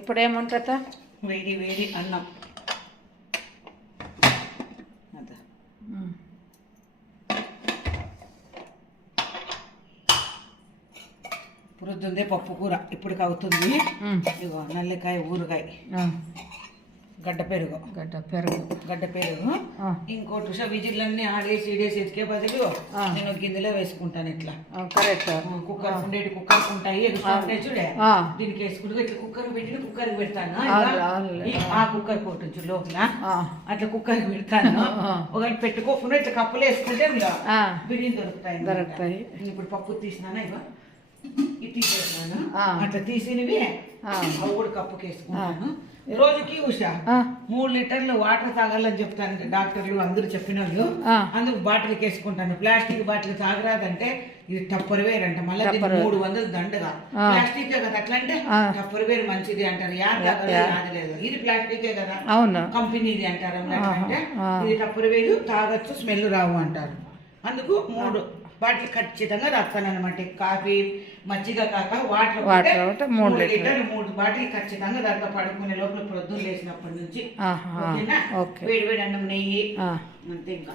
ఇప్పుడు ఏముంటుందా? వేడి వేడి అన్నం. అదా పొద్దుందే పప్పు కూర ఇప్పటికి అవుతుంది. ఇగో నల్లికాయ, ఊరగాయ, గడ్డ పెరుగు, ఇంకోటి విజిల్లన్నీ ఆడేసి ఈడేసి ఎతికే బదులు నేను గిన్నెలో వేసుకుంటాను. ఇట్లా కరెక్ట్. కుక్కర్ ఉండేటి కుక్కర్ ఉంటాయి, ఉంటాయి చూడే, దీనికి వేసుకుంటూ ఇట్లా కుక్కర్ పెట్టి కుక్కర్ పెడతాను. ఆ కుక్కర్ కొట్టు లోపల అట్లా కుక్కర్ పెడతాను. ఒకటి పెట్టుకోకుండా ఇట్లా కప్పులు వేసుకుంటే బిర్యానీ దొరుకుతాయి. ఇప్పుడు పప్పు తీసినాను, ఇగో ఇది తీసేసినాను. అట్లా తీసినవి అవి కూడా కప్పుకి వేసుకుంటాను. రోజుకి ఉషా 3 లీటర్లు వాటర్ తాగాలని చెప్తాను డాక్టర్లు అందరూ చెప్పిన వాళ్ళు. అందుకు బాటిల్కి వేసుకుంటాను. ప్లాస్టిక్ బాటిల్ తాగరాదంటే ఇది టప్పర్వేర్ అంట. మళ్ళీ 300 దండగా. ప్లాస్టిక్ కదా, అట్లా అంటే టప్పర్వేర్ మంచిది అంటారు. యాదలేదు, ఇది ప్లాస్టికే కదా, కంపెనీది అంటారు. అంటే ఇది టప్పర్వేర్ తాగొచ్చు, స్మెల్ రావు అంటారు. అందుకు 3 బాటిల్ ఖచ్చితంగా రాస్తాను అనమాట. కాఫీ, మజ్జిగ కాక వాటర్ 3 లీటర్లు 3 బాటిల్ ఖచ్చితంగా దాంట్లో పడుకునే లోపల పొద్దున్న లేచినప్పటి నుంచి. వేడి వేడి అన్నం, నెయ్యి అంతే. ఇంకా